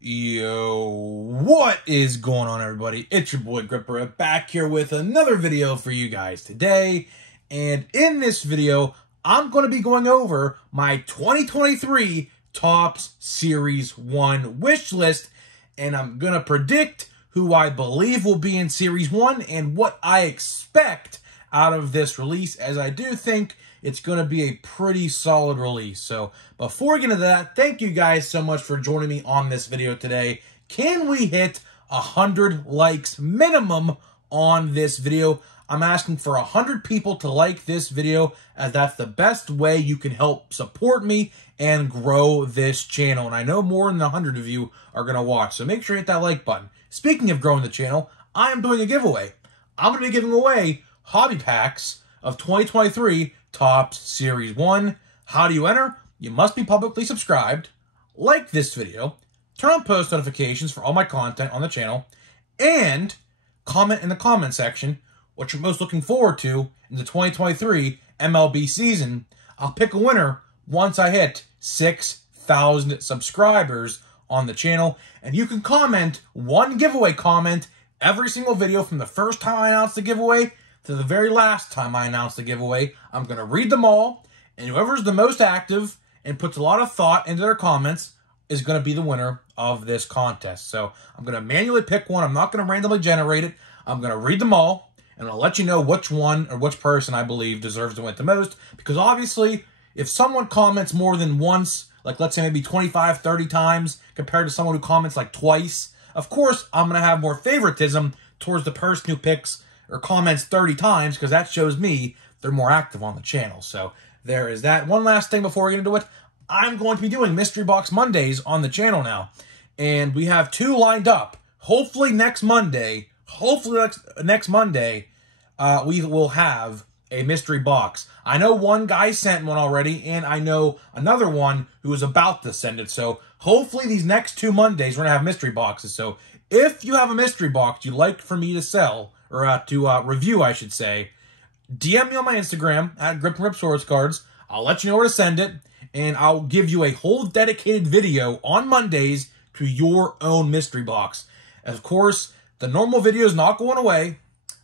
Yo, what is going on, everybody? It's your boy Gripper back here with another video for you guys today. And in this video, I'm going to be going over my 2023 Topps Series 1 wish list. And I'm going to predict who I believe will be in Series 1 and what I expect out of this release, as I do think it's going to be a pretty solid release. So before we get into that, thank you guys so much for joining me on this video today. Can we hit 100 likes minimum on this video? I'm asking for 100 people to like this video, as that's the best way you can help support me and grow this channel. And I know more than 100 of you are going to watch, so make sure you hit that like button. Speaking of growing the channel, I am doing a giveaway. I'm going to be giving away hobby packs of 2023 Topps Series 1. How do you enter? You must be publicly subscribed, like this video, turn on post notifications for all my content on the channel, and comment in the comment section what you're most looking forward to in the 2023 MLB season. I'll pick a winner once I hit 6,000 subscribers on the channel, and you can comment one giveaway comment every single video from the first time I announce the giveaway to the very last time I announce the giveaway. I'm going to read them all, and whoever's the most active and puts a lot of thought into their comments is going to be the winner of this contest. So I'm going to manually pick one. I'm not going to randomly generate it. I'm going to read them all, and I'll let you know which one or which person I believe deserves to win the most. Because obviously, if someone comments more than once, like let's say maybe 25, 30 times, compared to someone who comments like twice, of course, I'm going to have more favoritism towards the person who picks or comments 30 times, because that shows me they're more active on the channel. So there is that. One last thing before we get into it. I'm going to be doing Mystery Box Mondays on the channel now. And we have two lined up. Hopefully next Monday, we will have a mystery box. I know one guy sent one already, and I know another one who is about to send it. So hopefully these next 2 Mondays, we're going to have mystery boxes. So if you have a mystery box you'd like for me to sell, or to review, I should say, DM me on my Instagram, at GripSwordsCards. I'll let you know where to send it, and I'll give you a whole dedicated video on Mondays to your own mystery box. And of course, the normal video is not going away.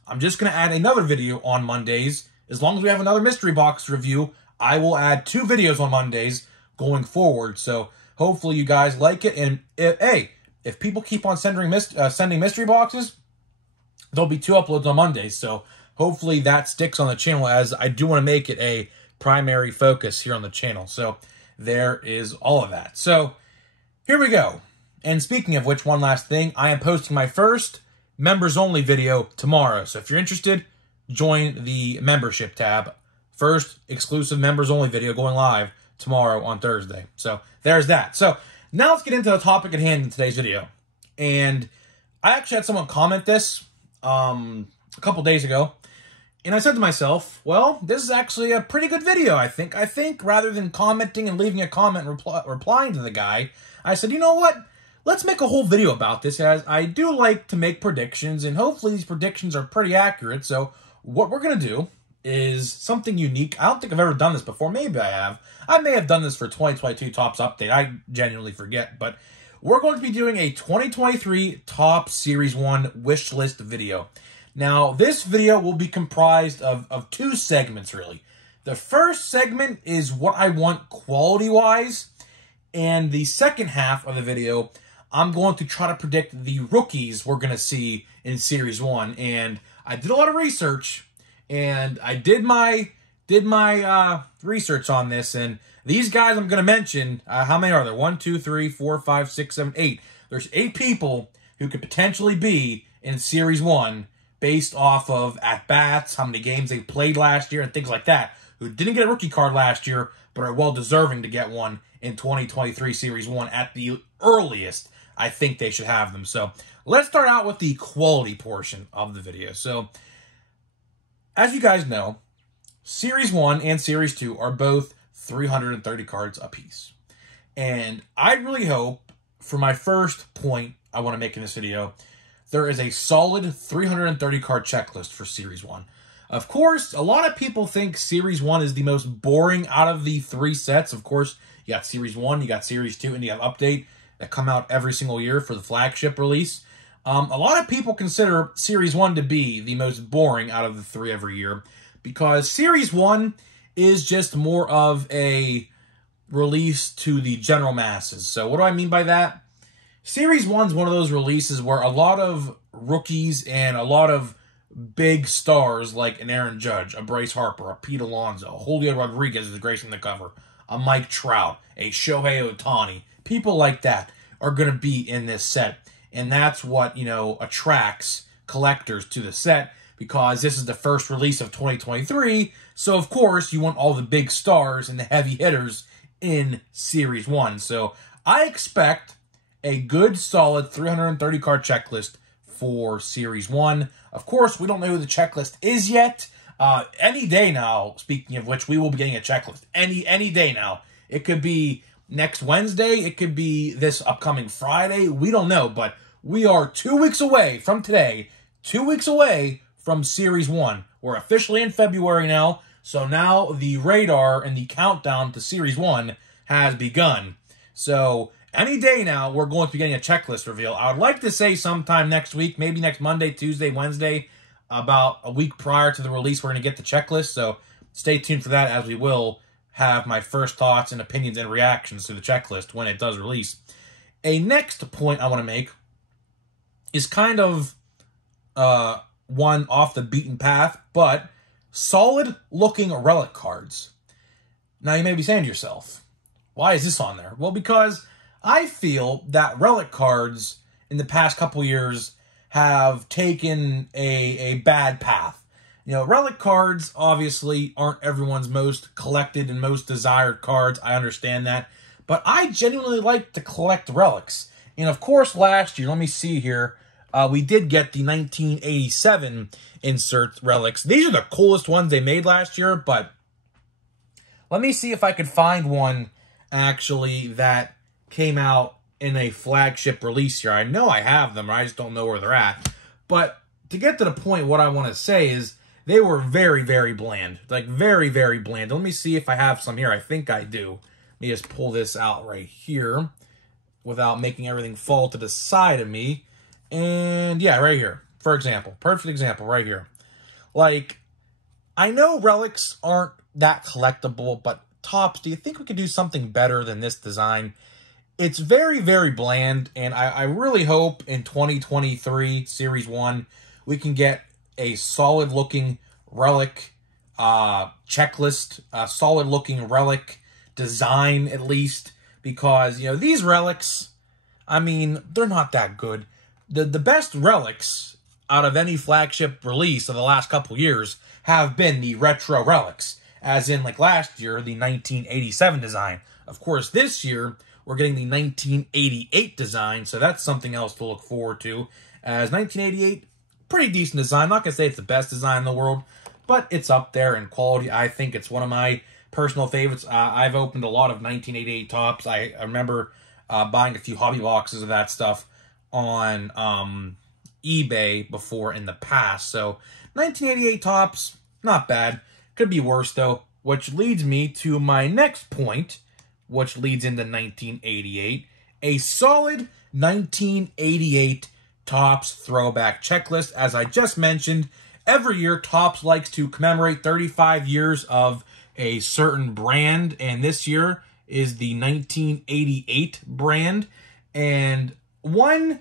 I'm just going to add another video on Mondays. As long as we have another mystery box review, I will add 2 videos on Mondays going forward. So hopefully you guys like it. And if people keep on sending mystery boxes, there'll be 2 uploads on Mondays. So hopefully that sticks on the channel, as I do want to make it a primary focus here on the channel. So there is all of that. So here we go. And speaking of which, one last thing, I am posting my first members only video tomorrow. So if you're interested, join the membership tab. First exclusive members only video going live tomorrow on Thursday. So there's that. So now let's get into the topic at hand in today's video. And I actually had someone comment this a couple days ago, and I said to myself, well, this is actually a pretty good video, I think. Rather than commenting and leaving a comment and replying to the guy, I said, you know what? Let's make a whole video about this, as I do like to make predictions, and hopefully these predictions are pretty accurate. So what we're going to do is something unique. I don't think I've ever done this before. Maybe I have. I may have done this for 2022 Topps Update. I genuinely forget, but we're going to be doing a 2023 Topps Series 1 wish list video. Now, this video will be comprised of 2 segments, really. The first segment is what I want quality-wise, and the second half of the video, I'm going to try to predict the rookies we're going to see in Series 1. And I did a lot of research, and I did my research on this, and these guys I'm going to mention, how many are there? 1, 2, 3, 4, 5, 6, 7, 8. There's 8 people who could potentially be in Series 1 based off of at-bats, how many games they played last year, and things like that, who didn't get a rookie card last year, but are well-deserving to get one in 2023 Series 1 at the earliest. I think they should have them. So let's start out with the quality portion of the video. So as you guys know, Series 1 and Series 2 are both 330 cards apiece. And I really hope, for my first point I want to make in this video, there is a solid 330 card checklist for Series 1. Of course, a lot of people think Series 1 is the most boring out of the 3 sets. Of course, you got Series 1, you got Series 2, and you have Update. that come out every single year for the flagship release. A lot of people consider Series 1 to be the most boring out of the 3 every year because Series 1 is just more of a release to the general masses. So what do I mean by that? Series 1 is one of those releases where a lot of rookies and a lot of big stars like an Aaron Judge, a Bryce Harper, a Pete Alonso, a Julio Rodriguez is gracing the cover, a Mike Trout, a Shohei Ohtani, people like that are going to be in this set. And that's what, you know, attracts collectors to the set because this is the first release of 2023. So, of course, you want all the big stars and the heavy hitters in Series 1. So, I expect a good, solid 330-card checklist for Series 1. Of course, we don't know who the checklist is yet. Any day now, speaking of which, we will be getting a checklist. Any day now. It could be next Wednesday. It could be this upcoming Friday. We don't know, but we are 2 weeks away from today. 2 weeks away from Series 1. We're officially in February now, so now the radar and the countdown to Series 1 has begun. So, any day now, we're going to be getting a checklist reveal. I would like to say sometime next week, maybe next Monday, Tuesday, Wednesday, about a week prior to the release, we're going to get the checklist. So stay tuned for that as we will have my first thoughts and opinions and reactions to the checklist when it does release. A next point I want to make is kind of one off the beaten path, but solid-looking relic cards. Now, you may be saying to yourself, why is this on there? Well, because I feel that relic cards in the past couple years have taken a bad path. You know, relic cards obviously aren't everyone's most collected and most desired cards. I understand that. But I genuinely like to collect relics. And of course, last year, let me see here, we did get the 1987 insert relics. These are the coolest ones they made last year, but let me see if I could find one actually that came out in a flagship release here. I know I have them, I just don't know where they're at. But to get to the point, what I want to say is they were very, very bland. Like, very, very bland. Let me see if I have some here. I think I do. Let me just pull this out right here without making everything fall to the side of me. And, yeah, right here. For example. Perfect example right here. Like, I know relics aren't that collectible, but Topps, do you think we could do something better than this design? It's very, very bland, and I really hope in 2023 Series 1 we can get a solid-looking relic checklist, a solid-looking relic design at least, because, you know, these relics, I mean, they're not that good. The best relics out of any flagship release of the last couple years have been the retro relics, as in, like last year, the 1987 design. Of course, this year, we're getting the 1988 design, so that's something else to look forward to. As 1988, pretty decent design. I'm not going to say it's the best design in the world, but it's up there in quality. I think it's one of my personal favorites. I've opened a lot of 1988 Topps. I remember buying a few hobby boxes of that stuff on eBay before in the past. So 1988 Topps, not bad. Could be worse, though, which leads me to my next point, which leads into 1988. A solid 1988 Topps throwback checklist. As I just mentioned, every year Topps likes to commemorate 35 years of a certain brand, and this year is the 1988 brand. And one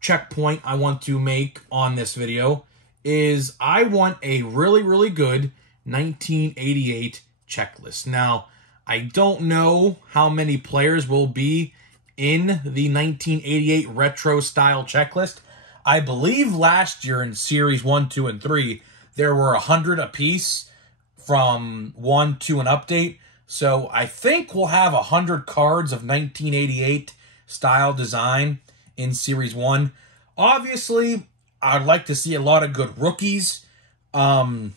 checkpoint I want to make on this video is I want a really, really good 1988 checklist. Now, I don't know how many players will be in the 1988 retro style checklist. I believe last year in Series 1, 2, and 3, there were 100 apiece from 1, 2, and update. So I think we'll have 100 cards of 1988 style design in Series 1. Obviously, I'd like to see a lot of good rookies in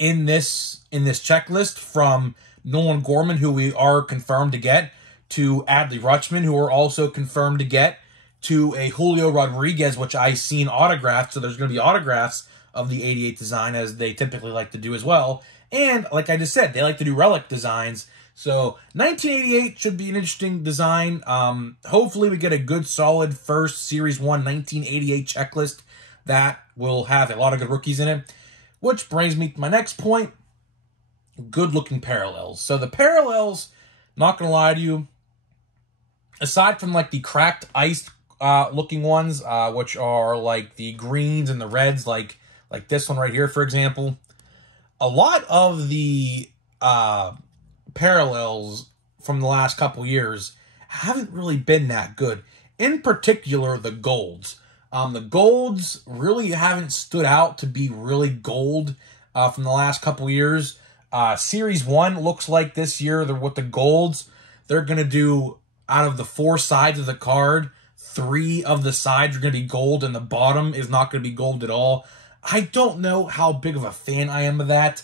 this checklist, from Nolan Gorman, who we are confirmed to get, to Adley Rutschman, who are also confirmed to get, to a Julio Rodriguez, which I've seen autographed, so there's going to be autographs of the 88 design, as they typically like to do as well. And, like I just said, they like to do relic designs, So 1988 should be an interesting design. Hopefully we get a good, solid first Series 1 1988 checklist that will have a lot of good rookies in it. Which brings me to my next point, good-looking parallels. So the parallels, not going to lie to you, aside from like the cracked ice looking ones, which are like the greens and the reds, like this one right here, for example, a lot of the parallels from the last couple years haven't really been that good. In particular, the golds. The golds really haven't stood out to be really gold from the last couple years. Series 1 looks like this year, with the golds, they're going to do, out of the 4 sides of the card, 3 of the sides are going to be gold, and the bottom is not going to be gold at all. I don't know how big of a fan I am of that.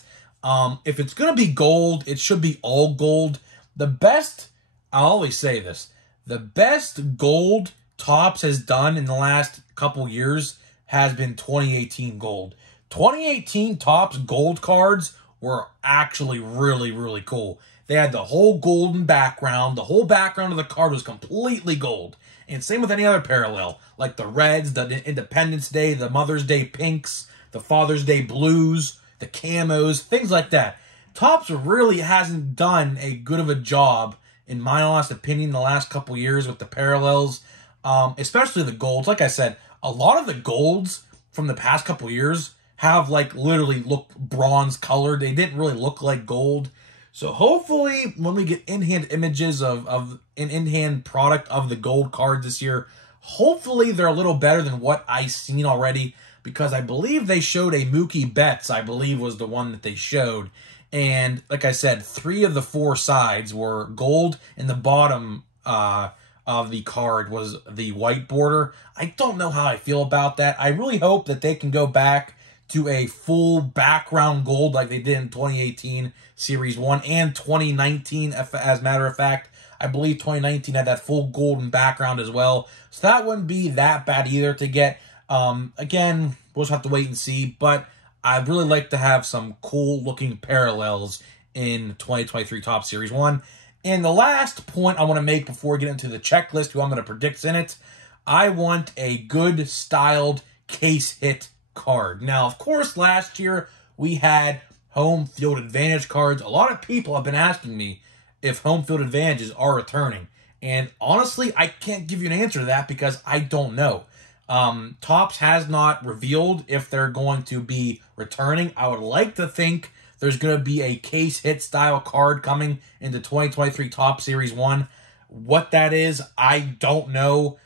If it's going to be gold, it should be all gold. The best, I always say this, the best gold Topps has done in the last couple years has been 2018 gold. 2018 Topps gold cards were actually really, really cool. They had the whole golden background. The whole background of the card was completely gold. And same with any other parallel, like the reds, the Independence Day, the Mother's Day pinks, the Father's Day blues, the camos, things like that. Topps really hasn't done a good of a job, in my honest opinion, the last couple years with the parallels, especially the golds. Like I said, a lot of the golds from the past couple years have like literally look bronze colored. They didn't really look like gold. So hopefully when we get in-hand images of an in-hand product of the gold card this year, hopefully they're a little better than what I've seen already, because I believe they showed a Mookie Betts, I believe was the one that they showed. And like I said, 3 of the 4 sides were gold, and the bottom of the card was the white border. I don't know how I feel about that. I really hope that they can go back to a full background gold like they did in 2018 Series 1 and 2019, as a matter of fact. I believe 2019 had that full golden background as well. So that wouldn't be that bad either to get. Again, we'll just have to wait and see. But I'd really like to have some cool-looking parallels in 2023 Topps Series 1. And the last point I want to make before we get into the checklist, who I'm going to predict in it, I want a good styled case hit card. Now, of course, last year we had home field advantage cards. A lot of people have been asking me if home field advantages are returning. And honestly, I can't give you an answer to that because I don't know. Topps has not revealed if they're going to be returning. I would like to think there's going to be a case hit style card coming into 2023 Topps Series 1. What that is, I don't know.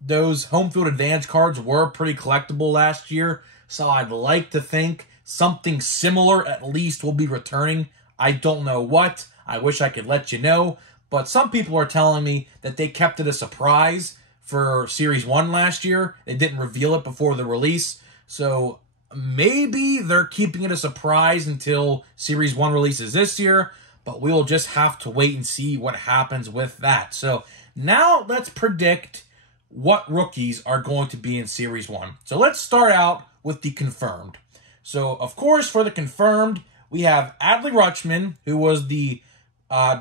Those home field advantage cards were pretty collectible last year, so I'd like to think something similar at least will be returning. I don't know what. I wish I could let you know, but some people are telling me that they kept it a surprise for Series 1 last year. They didn't reveal it before the release, so maybe they're keeping it a surprise until Series 1 releases this year, but we'll just have to wait and see what happens with that. So now let's predict what rookies are going to be in Series 1. So let's start out with the confirmed. So, of course, for the confirmed, we have Adley Rutschman, who was the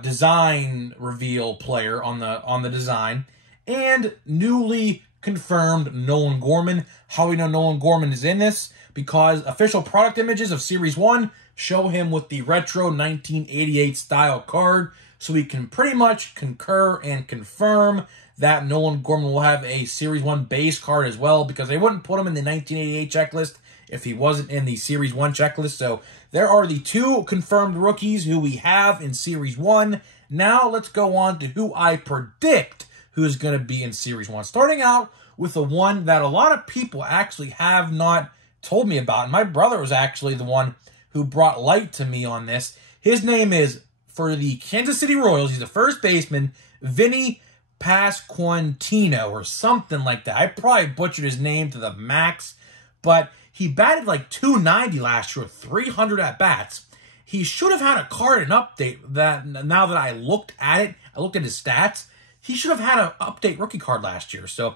design reveal player on the design, and newly confirmed Nolan Gorman. How we know Nolan Gorman is in this? Because official product images of Series 1 show him with the retro 1988 style card, so we can pretty much concur and confirm that Nolan Gorman will have a Series 1 base card as well, because they wouldn't put him in the 1988 checklist if he wasn't in the Series 1 checklist. So there are the 2 confirmed rookies who we have in Series 1. Now let's go on to who I predict who is going to be in Series 1. Starting out with the one that a lot of people actually have not told me about. And my brother was actually the one who brought light to me on this. His name is, for the Kansas City Royals, he's a first baseman, Vinny Pasquantino or something like that. I probably butchered his name to the max, but he batted like .290 last year with 300 at-bats. He should have had a card and update that. Now that I looked at it, I looked at his stats, he should have had an update rookie card last year. So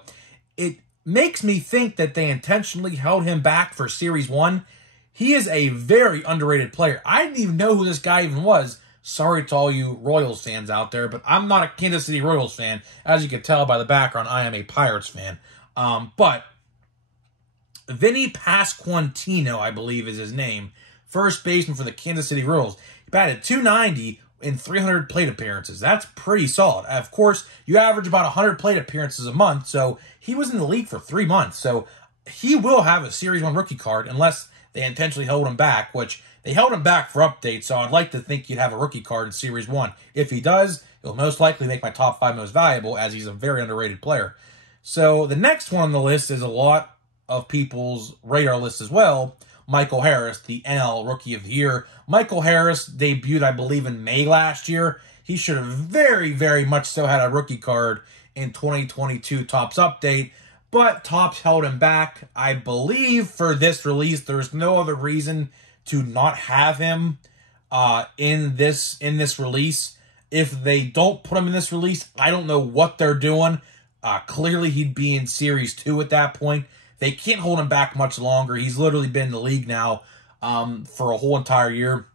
it makes me think that they intentionally held him back for Series 1. He is a very underrated player. I didn't even know who this guy even was Sorry to all you Royals fans out there, but I'm not a Kansas City Royals fan. As you can tell by the background, I am a Pirates fan. But Vinny Pasquantino, I believe is his name, first baseman for the Kansas City Royals. He batted .290 in 300 plate appearances. That's pretty solid. Of course, you average about 100 plate appearances a month, so he was in the league for 3 months. So he will have a Series 1 rookie card unless they intentionally hold him back, which they held him back for updates, so I'd like to think he'd have a rookie card in Series 1. If he does, he'll most likely make my top 5 most valuable, as he's a very underrated player. So the next one on the list is a lot of people's radar list as well. Michael Harris, the NL Rookie of the Year. Michael Harris debuted, I believe, in May last year. He should have very, very much so had a rookie card in 2022 Topps update, but Topps held him back. I believe for this release, there's no other reason to not have him in this release. If they don't put him in this release, I don't know what they're doing. Clearly, he'd be in Series 2 at that point. They can't hold him back much longer. He's literally been in the league now for a whole entire year,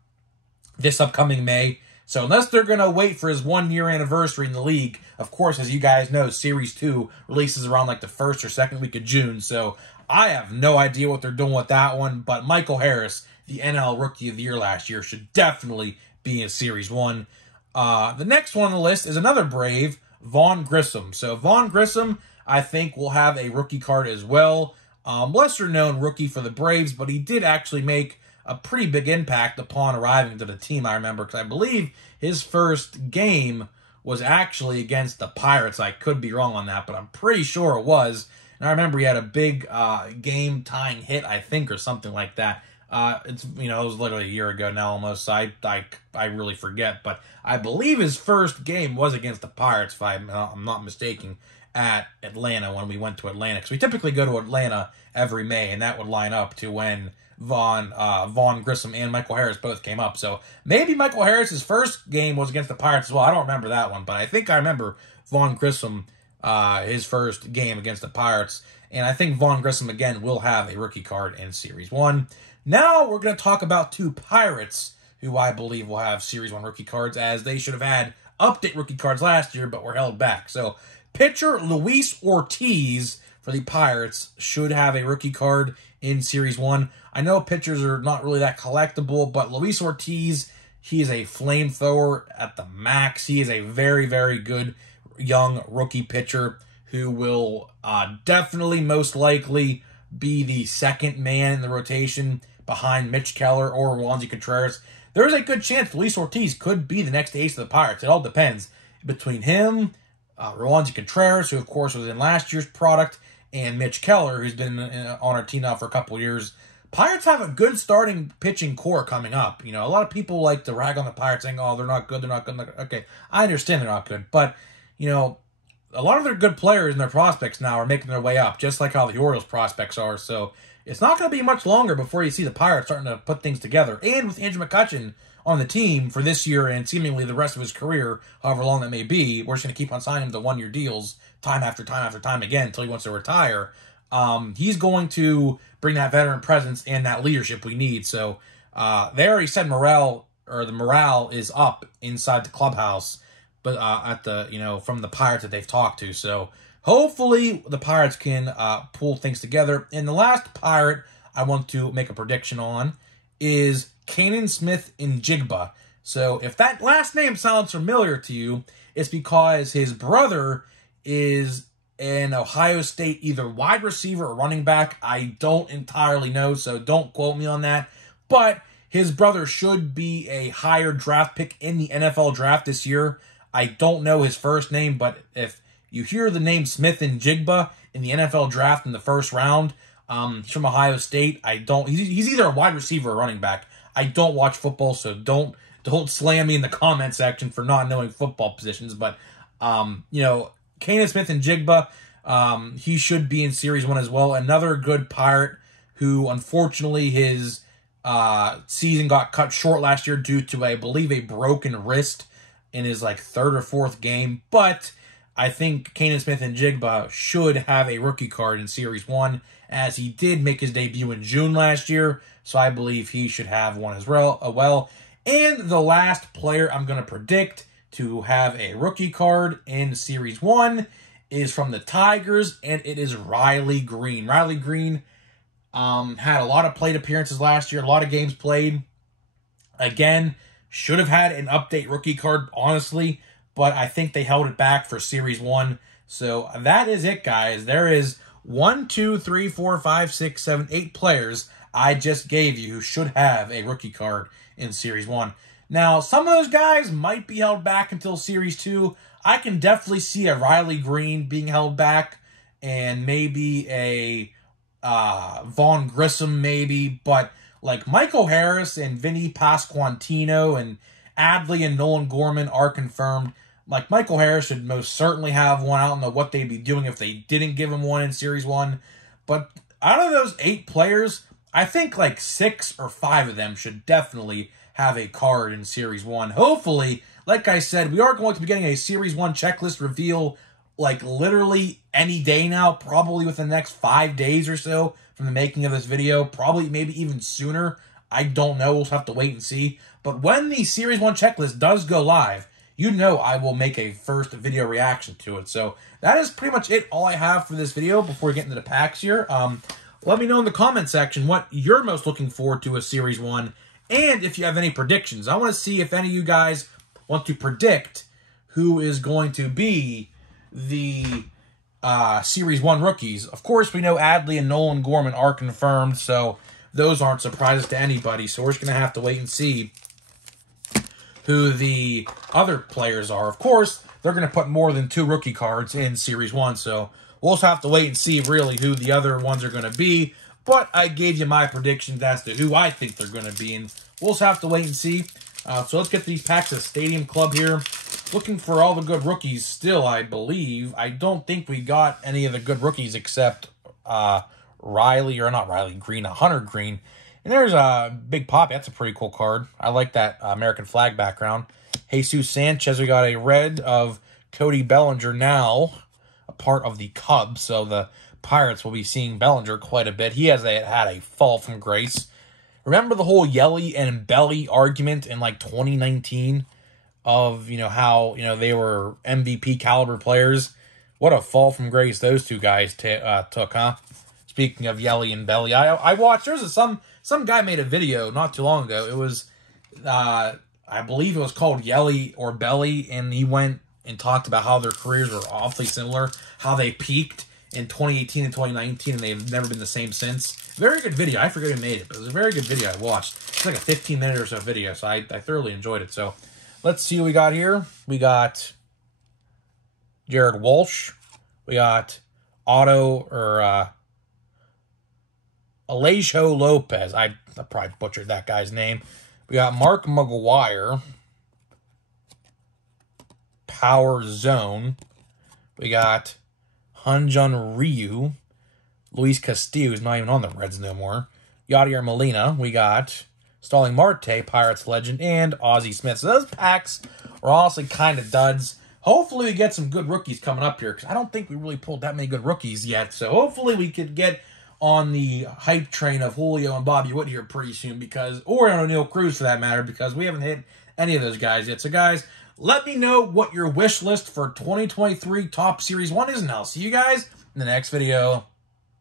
this upcoming May. So unless they're going to wait for his 1-year anniversary in the league, of course, as you guys know, Series 2 releases around like the 1st or 2nd week of June. So I have no idea what they're doing with that one. But Michael Harris, the NL Rookie of the Year last year, should definitely be in Series 1. The next one on the list is another Brave, Vaughn Grissom. So Vaughn Grissom, I think, will have a rookie card as well. Lesser-known rookie for the Braves, but he did actually make a pretty big impact upon arriving to the team, I remember, because I believe his first game was actually against the Pirates. I could be wrong on that, but I'm pretty sure it was. And I remember he had a big game-tying hit, I think, or something like that. It was literally a year ago now almost, so I really forget. But I believe his first game was against the Pirates, if I'm not mistaken, at Atlanta when we went to Atlanta. Because we typically go to Atlanta every May, and that would line up to when Vaughn Grissom and Michael Harris both came up. So maybe Michael Harris's first game was against the Pirates as well. I don't remember that one, but I think I remember Vaughn Grissom, his first game against the Pirates. And I think Vaughn Grissom, again, will have a rookie card in Series 1. Now we're going to talk about 2 Pirates who I believe will have Series 1 rookie cards, as they should have had update rookie cards last year, but were held back. So pitcher Luis Ortiz for the Pirates should have a rookie card in Series 1. I know pitchers are not really that collectible, but Luis Ortiz, he is a flamethrower at the max. He is a very, very good young rookie pitcher who will definitely, most likely, be the second man in the rotation behind Mitch Keller or Roansy Contreras. There's a good chance Luis Ortiz could be the next ace of the Pirates. It all depends between him, Roansy Contreras, who of course was in last year's product, and Mitch Keller, who's been on our team now for a couple years. Pirates have a good starting pitching core coming up. A lot of people like to rag on the Pirates saying, oh, they're not good, they're not good. Okay, I understand they're not good, but, a lot of their good players and their prospects now are making their way up, just like how the Orioles prospects are. So it's not going to be much longer before you see the Pirates starting to put things together. And with Andrew McCutchen on the team for this year and seemingly the rest of his career, however long that may be, we're just going to keep on signing him to 1-year deals time after time after time again until he wants to retire. He's going to bring that veteran presence and that leadership we need. So they already said the morale is up inside the clubhouse, but from the Pirates that they've talked to. So hopefully the Pirates can pull things together. And the last Pirate I want to make a prediction on is Canaan Smith-Njigba. So if that last name sounds familiar to you, it's because his brother is an Ohio State either wide receiver or running back. I don't entirely know, so don't quote me on that. But his brother should be a higher draft pick in the NFL draft this year. I don't know his first name, but if you hear the name Smith-Njigba in the NFL draft in the first round, he's from Ohio State. He's either a wide receiver or running back. I don't watch football, so don't slam me in the comment section for not knowing football positions. But Canaan Smith-Njigba, he should be in Series 1 as well. Another good Pirate who, unfortunately, his season got cut short last year due to, I believe, a broken wrist in his 3rd or 4th game. But I think Canaan Smith-Njigba should have a rookie card in Series 1, as he did make his debut in June last year. So I believe he should have one as well. And the last player I'm going to predict to have a rookie card in Series 1 is from the Tigers, and it is Riley Green. Riley Green had a lot of plate appearances last year, a lot of games played. Again, should have had an update rookie card, honestly, but I think they held it back for Series 1. So that is it, guys. There is 1, 2, 3, 4, 5, 6, 7, 8 players I just gave you who should have a rookie card in Series 1. Now, some of those guys might be held back until Series 2. I can definitely see a Riley Green being held back, and maybe a Vaughn Grissom, maybe, but like Michael Harris and Vinny Pasquantino and Adley and Nolan Gorman are confirmed. Like, Michael Harris should most certainly have one. I don't know what they'd be doing if they didn't give him one in Series 1. But out of those 8 players, I think like 6 or 5 of them should definitely have a card in Series 1. Hopefully, like I said, we are going to be getting a Series 1 checklist reveal like literally any day now, probably within the next 5 days or so from the making of this video. Probably maybe even sooner. I don't know. We'll have to wait and see. But when the Series 1 checklist does go live, you know I will make a first video reaction to it. So that is pretty much it, all I have for this video before we get into the packs here. Let me know in the comment section what you're most looking forward to with Series 1, and if you have any predictions. I want to see if any of you guys want to predict who is going to be the Series 1 rookies. Of course, we know Adley and Nolan Gorman are confirmed, so those aren't surprises to anybody. So we're just going to have to wait and see who the other players are. Of course, they're going to put more than 2 rookie cards in Series 1, so we'll just have to wait and see really who the other ones are going to be. But I gave you my predictions as to who I think they're going to be, and we'll just have to wait and see. So let's get these packs of Stadium Club here. Looking for all the good rookies still, I believe. I don't think we got any of the good rookies except Riley, or not Riley Green, Hunter Green. And there's a Big Poppy. That's a pretty cool card. I like that American flag background. Jesus Sanchez, we got a red of Cody Bellinger now, a part of the Cubs. So the Pirates will be seeing Bellinger quite a bit. He has had a fall from grace. Remember the whole Yelly and Belly argument in like 2019 of, how, they were MVP caliber players? What a fall from grace those two guys took, huh? Speaking of Yelly and Belly, I watched, there's some guy made a video not too long ago. It was, I believe it was called Yelly or Belly, and he went and talked about how their careers were awfully similar, how they peaked in 2018 and 2019, and they've never been the same since. Very good video. I forget who made it, but it was a very good video I watched. It's like a 15-minute or so video, so I thoroughly enjoyed it. So let's see what we got here. We got Jared Walsh. We got Alejo Lopez. I probably butchered that guy's name. We got Mark McGuire. Power Zone. We got Hyunjin Ryu. Luis Castillo is not even on the Reds no more. Yadier Molina. We got Starling Marte, Pirates legend, and Ozzie Smith. So those packs are honestly kind of duds. Hopefully we get some good rookies coming up here, because I don't think we really pulled that many good rookies yet. So hopefully we could get on the hype train of Julio and Bobby Witt here pretty soon, or on O'Neal Cruz for that matter, because we haven't hit any of those guys yet. So guys, let me know what your wish list for 2023 Top Series 1 is, and I'll see you guys in the next video.